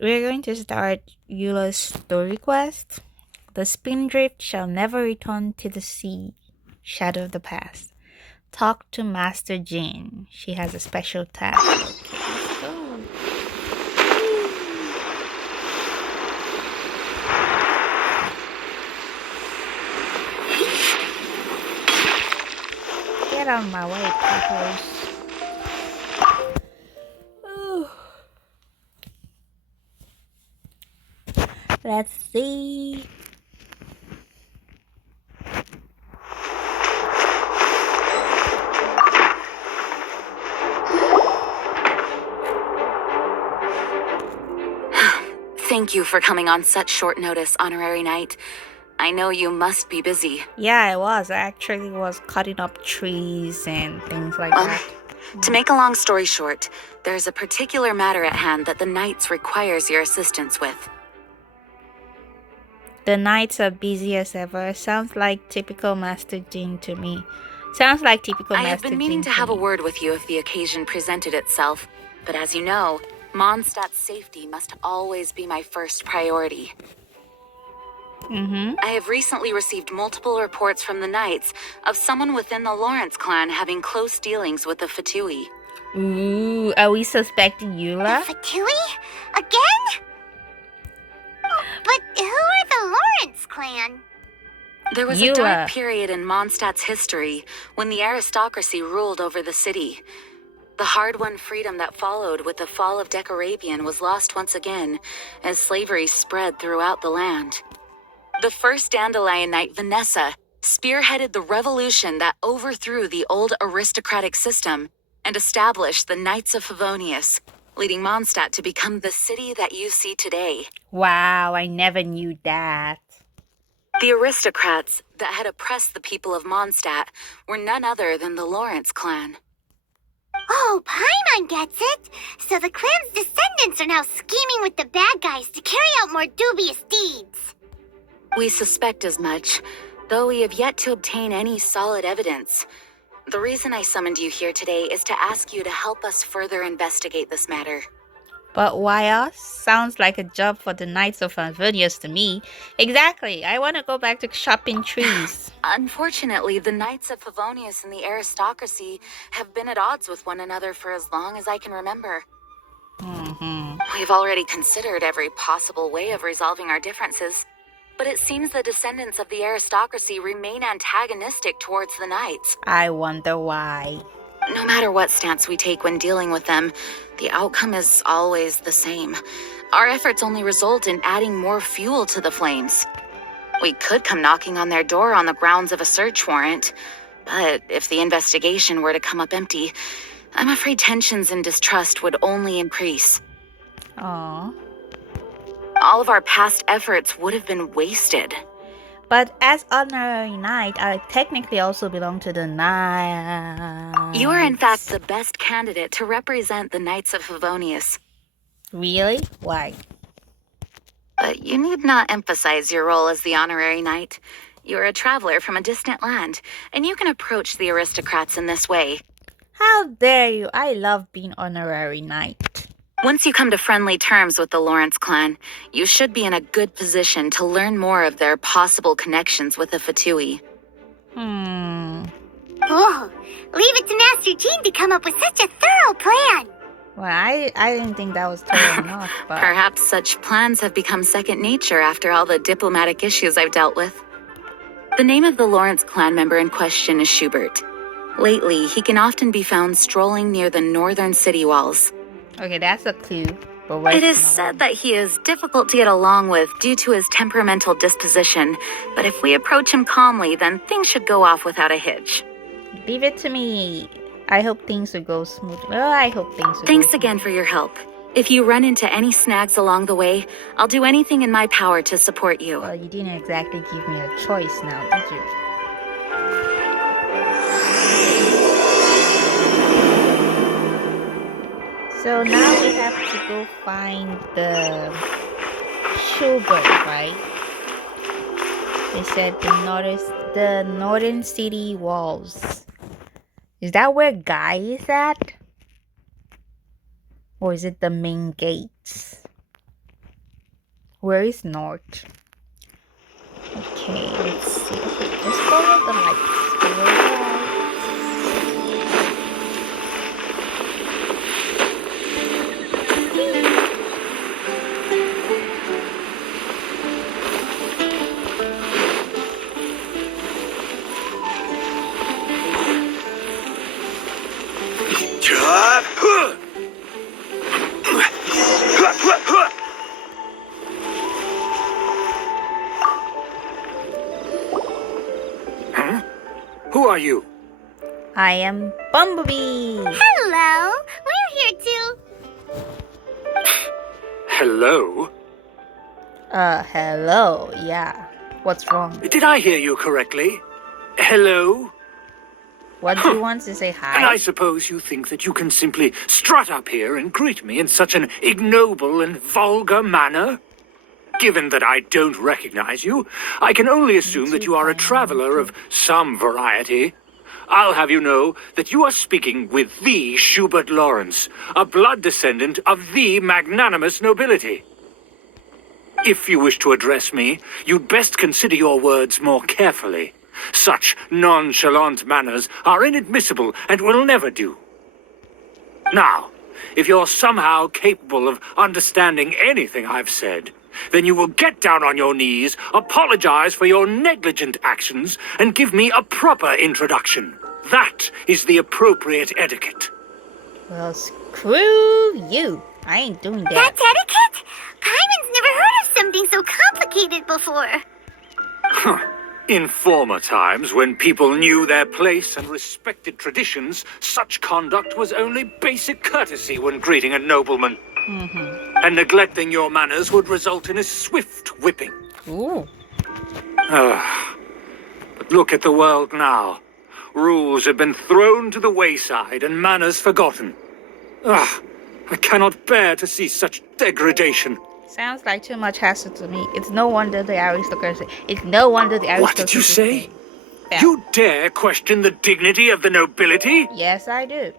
We're going to start Eula's story quest. The spindrift shall never return to the sea. Shadow of the past. Talk to Master Jean. She has a special task. Okay, let's go. Get out of my way, peoples. Let's see. Thank you for coming on such short notice, Honorary Knight. I know you must be busy. Yeah, I was. I actually was cutting up trees and things like that. To make a long story short, there's a particular matter at hand that the Knights requires your assistance with. The nights are busy as ever. Sounds like typical Master Jean to me. Sounds like typical I Master have been meaning Jean to have a me. word with you if the occasion presented itself, but as you know, Mondstadt's safety must always be my first priority. I have recently received multiple reports from the Knights of someone within the Lawrence clan having close dealings with the Fatui. Ooh, are we suspecting Eula? Fatui? Again? But who are the Lawrence clan? There was a dark period in Mondstadt's history when the aristocracy ruled over the city. The hard-won freedom that followed with the fall of Decarabian was lost once again as slavery spread throughout the land. The first Dandelion Knight, Vanessa, spearheaded the revolution that overthrew the old aristocratic system and established the Knights of Favonius, leading Mondstadt to become the city that you see today. Wow, I never knew that. The aristocrats that had oppressed the people of Mondstadt were none other than the Lawrence clan. Oh, Paimon gets it. So the clan's descendants are now scheming with the bad guys to carry out more dubious deeds. We suspect as much, though we have yet to obtain any solid evidence. The reason I summoned you here today is to ask you to help us further investigate this matter. But why us? Sounds like a job for the Knights of Favonius to me. Exactly, I want to go back to chopping trees. Unfortunately, the Knights of Favonius and the aristocracy have been at odds with one another for as long as I can remember. We've already considered every possible way of resolving our differences, but it seems the descendants of the aristocracy remain antagonistic towards the Knights. I wonder why. No matter what stance we take when dealing with them, the outcome is always the same. Our efforts only result in adding more fuel to the flames. We could come knocking on their door on the grounds of a search warrant, but if the investigation were to come up empty, I'm afraid tensions and distrust would only increase. Aww. All of our past efforts would have been wasted. But as Honorary Knight, I technically also belong to the Knights. You are in fact the best candidate to represent the Knights of Favonius. Really? Why? But you need not emphasize your role as the Honorary Knight. You're a traveler from a distant land, and you can approach the aristocrats in this way. How dare you? I love being Honorary Knight. Once you come to friendly terms with the Lawrence clan, you should be in a good position to learn more of their possible connections with the Fatui. Oh, leave it to Master Jean to come up with such a thorough plan. Well, I didn't think that was thorough enough, but... Perhaps such plans have become second nature after all the diplomatic issues I've dealt with. The name of the Lawrence clan member in question is Schubert. Lately, he can often be found strolling near the northern city walls. Okay, that's a clue. But It is said that he is difficult to get along with due to his temperamental disposition, but if we approach him calmly, then things should go off without a hitch. Leave it to me. I hope things will go smooth. Well, I hope things will Thanks go again for your help. If you run into any snags along the way, I'll do anything in my power to support you. Well, you didn't exactly give me a choice now, did you? So now we have to go find the Schubert, right? They said the northern city walls. Is that where Guy is at? Or is it the main gates? Where is north? Okay, let's see. Okay, just follow the lights. Follow the lights. Huh? Who are you? I am Bumblebee. Hello, we're here too. Hello? Hello. Yeah. What's wrong? Did I hear you correctly? Hello? What do you want to say And I hi? suppose you think that you can simply strut up here and greet me in such an ignoble and vulgar manner? Given that I don't recognize you, I can only assume that you are a traveler of some variety. I'll have you know that you are speaking with the Schubert Lawrence, a blood descendant of the magnanimous nobility. If you wish to address me, you'd best consider your words more carefully. Such nonchalant manners are inadmissible and will never do. Now, if you're somehow capable of understanding anything I've said, then you will get down on your knees, apologize for your negligent actions, and give me a proper introduction. That is the appropriate etiquette. Well, screw you. I ain't doing that. That's etiquette? Paimon's never heard of something so complicated before. In former times, when people knew their place and respected traditions, such conduct was only basic courtesy when greeting a nobleman. And neglecting your manners would result in a swift whipping. Ooh. But look at the world now. Rules have been thrown to the wayside and manners forgotten. I cannot bear to see such degradation. Sounds like too much hassle to me. It's no wonder the aristocracy. It's no wonder the aristocracy. What did you say? fell. You dare question the dignity of the nobility? Yes, I do.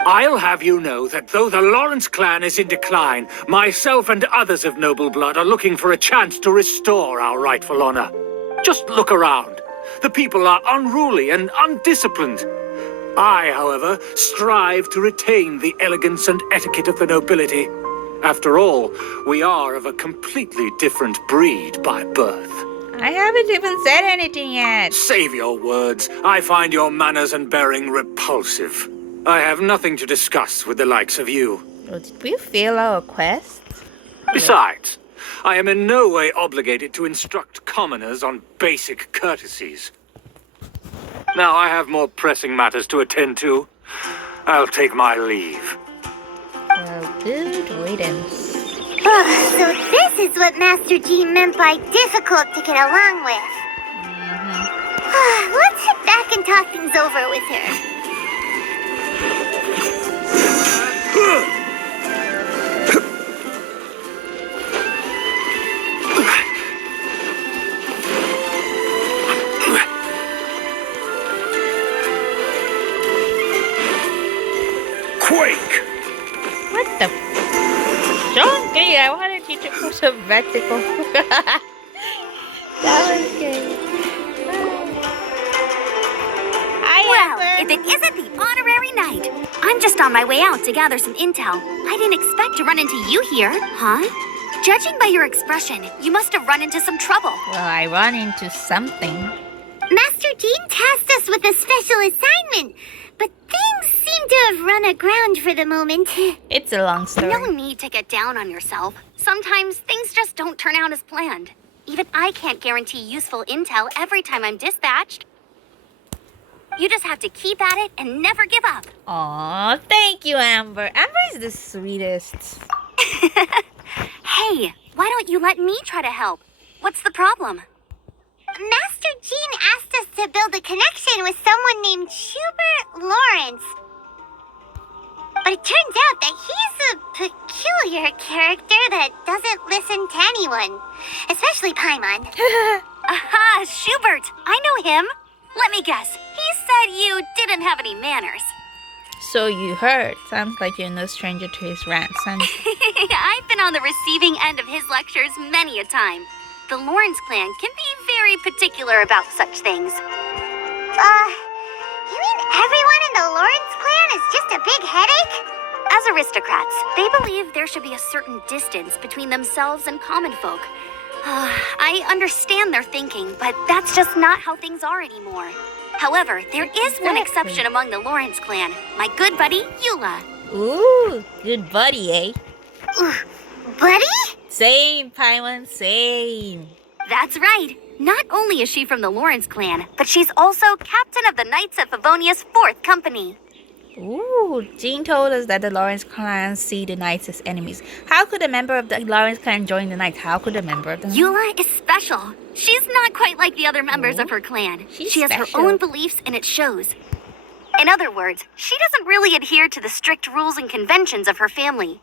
I'll have you know that though the Lawrence clan is in decline, myself and others of noble blood are looking for a chance to restore our rightful honor. Just look around. The people are unruly and undisciplined. I, however, strive to retain the elegance and etiquette of the nobility. After all, we are of a completely different breed by birth. I haven't even said anything yet. Save your words. I find your manners and bearing repulsive. I have nothing to discuss with the likes of you. Oh, did we fail our quest? Besides, I am in no way obligated to instruct commoners on basic courtesies. Now I have more pressing matters to attend to. I'll take my leave. Well, good riddance. So this is what Master G meant by difficult to get along with. Let's head back and talk things over with her. Quake! What the? John Glee, I wanted you to put a vertical. That was good. Well, if it isn't the honorary knight. I'm just on my way out to gather some intel. I didn't expect to run into you here, huh? Judging by your expression, you must have run into some trouble. Well, I run into something. Master Jean tasked us with a special assignment, but things seem to have run aground for the moment. It's a long story. No need to get down on yourself. Sometimes things just don't turn out as planned. Even I can't guarantee useful intel every time I'm dispatched. You just have to keep at it and never give up. Aw, thank you, Amber. Amber is the sweetest. Hey, why don't you let me try to help? What's the problem? Master Jean asked us to build a connection with someone named Schubert Lawrence. But it turns out that he's a peculiar character that doesn't listen to anyone, especially Paimon. Aha, Schubert! I know him. Let me guess. He said you didn't have any manners. So you heard. Sounds like you're no stranger to his rants. I've been on the receiving end of his lectures many a time. The Lawrence clan can be very particular about such things. You mean everyone in the Lawrence clan is just a big headache? As aristocrats, they believe there should be a certain distance between themselves and common folk. I understand their thinking, but that's just not how things are anymore. However, there is one exception among the Lawrence clan, my good buddy, Eula. Ooh, good buddy, eh? Buddy? Same, Paimon, same. That's right. Not only is she from the Lawrence clan, but she's also captain of the Knights of Favonia's 4th company. Ooh, Jean told us that the Lawrence clan see the Knights as enemies. How could a member of the Lawrence clan join the Knights? How could a member of the Eula is special. She's not quite like the other members of her clan. She has her own beliefs and it shows. In other words, she doesn't really adhere to the strict rules and conventions of her family.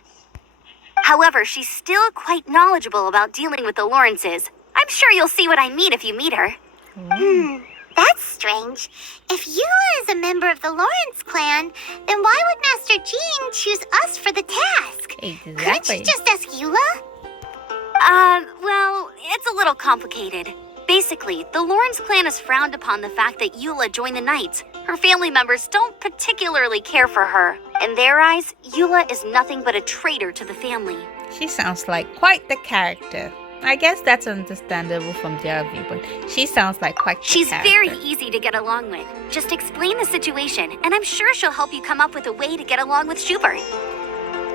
However, she's still quite knowledgeable about dealing with the Lawrences. I'm sure you'll see what I mean if you meet her. That's strange. If Eula is a member of the Lawrence clan, then why would Master Jean choose us for the task? Exactly. Couldn't you just ask Eula? Well, it's a little complicated. Basically, the Lawrence clan has frowned upon the fact that Eula joined the Knights. Her family members don't particularly care for her. In their eyes, Eula is nothing but a traitor to the family. She sounds like quite the character. I guess that's understandable from their viewpoint. She sounds like quite the She's character. very easy to get along with. Just explain the situation, and I'm sure she'll help you come up with a way to get along with Schubert.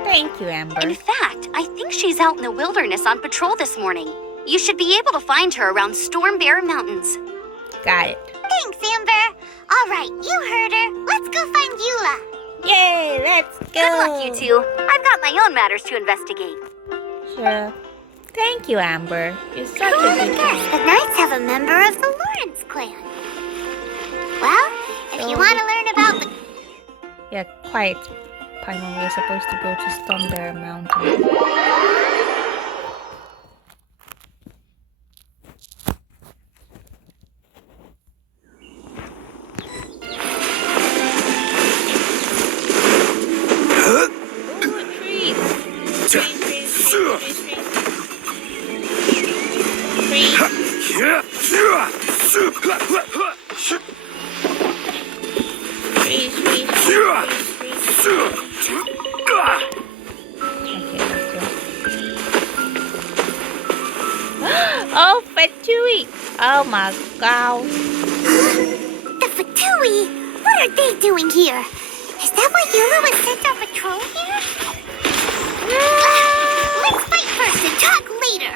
Thank you, Amber. In fact, I think she's out in the wilderness on patrol this morning. You should be able to find her around Storm Bear Mountains. Got it. Thanks, Amber. All right, you heard her. Let's go find Eula. Yay, let's go. Good luck, you two. I've got my own matters to investigate. Sure. Thank you, Amber. You're such Who a would good guess girl. the Knights have a member of the Lawrence clan? Well, if you want to learn about the... Yeah, quiet. Paimon, we're supposed to go to Stone Bear Mountain. Oh, Fatui! Oh my god. The Fatui? What are they doing here? Is that why Eula was sent on patrol here? Let's fight first and talk later.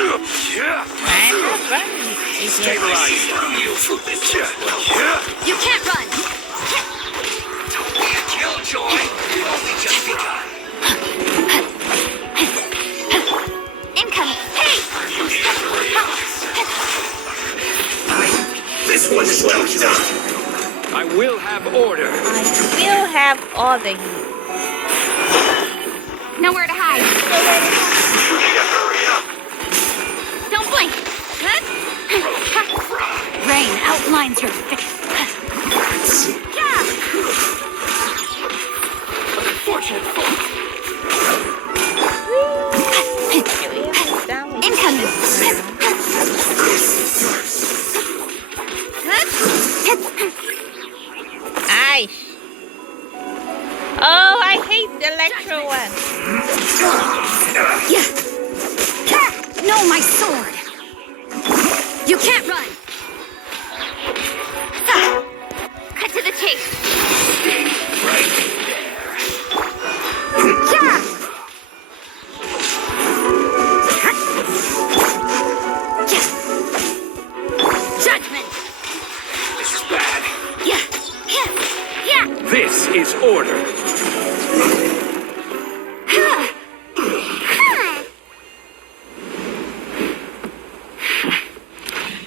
I'm not running. Stabilize. You can't run. Don't be a killjoy. You've only just begun. Incoming. Hey! This one's well done. I will have order. I will have all the you. Nowhere to hide. Hurry up. Don't blink. Rain outlines your face. Yeah. Unfortunate folk. Incoming. Aish. Oh, I hate the electro one. No, my sword. You can't run. Cut to the chase. Right Yeah. Judgment. This is bad. Yeah. Yeah. This is order.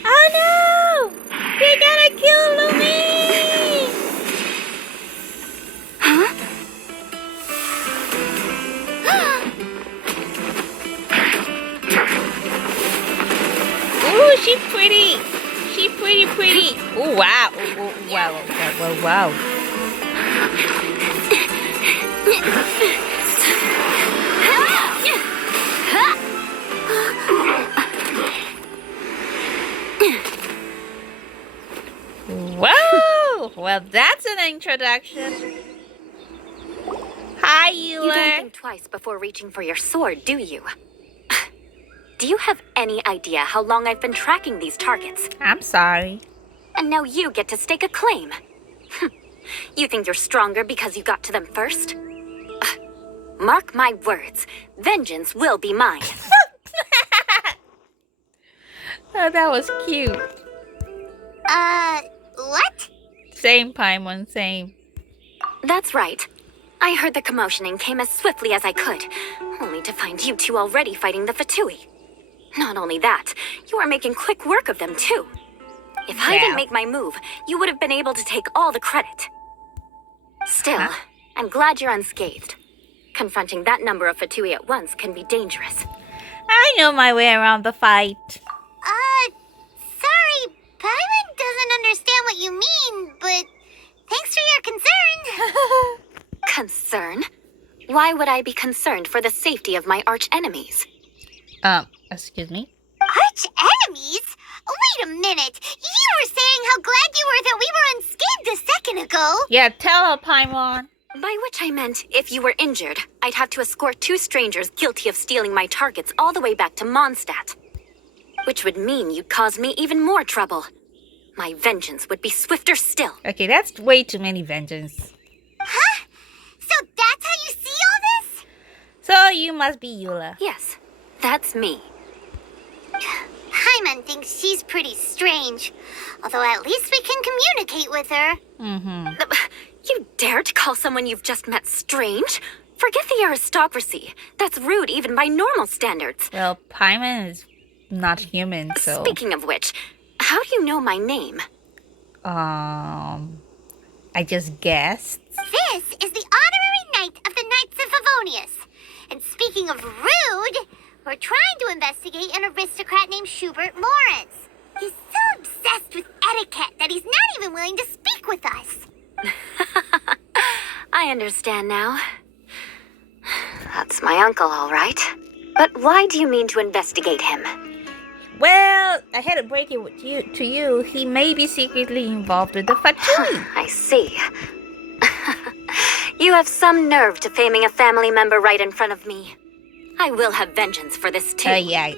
Oh no! They're gonna kill me! Ooh, she's pretty. She's pretty. Oh, wow. Oh, wow. Whoa! Well, that's an introduction. Hi, You don't Euler. think twice before reaching for your sword, do you? Do you have any idea how long I've been tracking these targets? I'm sorry. And now you get to stake a claim. You think you're stronger because you got to them first? Mark my words, vengeance will be mine. Oh, that was cute. What? Same, Paimon, same. That's right. I heard the commotion and came as swiftly as I could, only to find you two already fighting the Fatui. Not only that, you are making quick work of them too. If I didn't make my move, you would have been able to take all the credit. Still, I'm glad you're unscathed. Confronting that number of Fatui at once can be dangerous. I know my way around the fight. Sorry, Paimon doesn't understand what you mean, but thanks for your concern. Concern? Why would I be concerned for the safety of my arch enemies? Excuse me? Arch enemies? Wait a minute. You were saying how glad you were that we were unscathed a second ago. Yeah, tell her, Paimon. By which I meant, if you were injured, I'd have to escort two strangers guilty of stealing my targets all the way back to Mondstadt. Which would mean you'd cause me even more trouble. My vengeance would be swifter still. Okay, that's way too many vengeance. Huh? So that's how you see all this? So you must be Eula. Yes, that's me. Paimon thinks she's pretty strange. Although at least we can communicate with her. You dare to call someone you've just met strange? Forget the aristocracy. That's rude even by normal standards. Well, Paimon is not human, so... Speaking of which, how do you know my name? I just guessed. This is the honorary knight of the Knights of Favonius. And speaking of rude, we're trying to investigate an aristocrat named Schubert Lawrence. He's so obsessed with etiquette that he's not even willing to speak with us. I understand now. That's my uncle, all right. But why do you mean to investigate him? Well, I had to break it to you. He may be secretly involved with the Fatui. I see. You have some nerve defaming a family member right in front of me. I will have vengeance for this too. Yeah.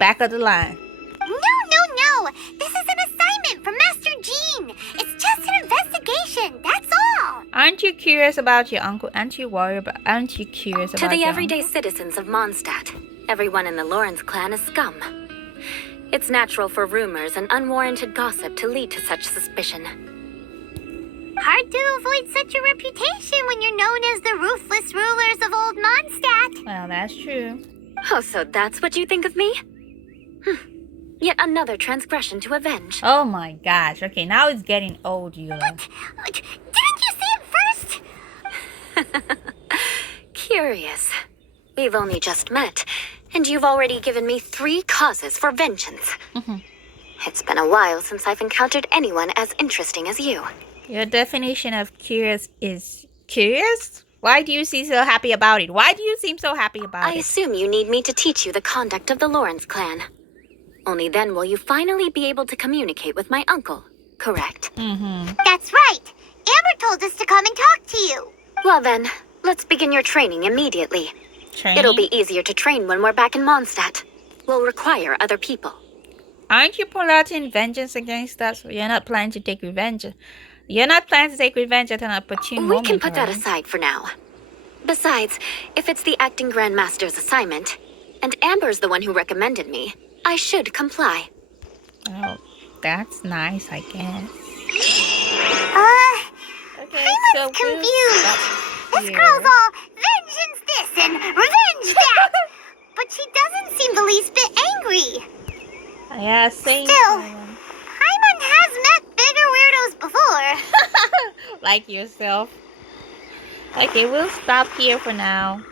Back of the line. No. This is an assignment from Master Jean. It's just an investigation, that's all. Aren't you curious about your uncle? Aren't you curious about To the your everyday uncle? citizens of Mondstadt, everyone in the Lawrence clan is scum. It's natural for rumors and unwarranted gossip to lead to such suspicion. Hard to avoid such a reputation when you're known as the ruthless rulers of Old Mondstadt. Well, that's true. Oh, so that's what you think of me? Yet another transgression to avenge. Oh my gosh. Okay, now it's getting old, Eula. Didn't you see it first? Curious. We've only just met, and you've already given me 3 causes for vengeance. It's been a while since I've encountered anyone as interesting as you. Your definition of curious is curious? Why do you seem so happy about it? Why do you seem so happy about I it? assume you need me to teach you the conduct of the Lawrence clan. Only then will you finally be able to communicate with my uncle, correct? That's right. Amber told us to come and talk to you. Well then, let's begin your training immediately. Training? It'll be easier to train when we're back in Mondstadt. We'll require other people. Aren't you plotting vengeance against us? You're not planning to take revenge. You're not planning to take revenge at an opportune We moment, can put that right? aside for now. Besides, if it's the acting Grand Master's assignment, and Amber's the one who recommended me, I should comply. Oh, that's nice, I guess. Okay, I'm confused. This girl's all vengeance this and revenge that. But she doesn't seem the least bit angry. Yeah, same. Still, Paimon has met bigger weirdos before. Like yourself. Okay, we'll stop here for now.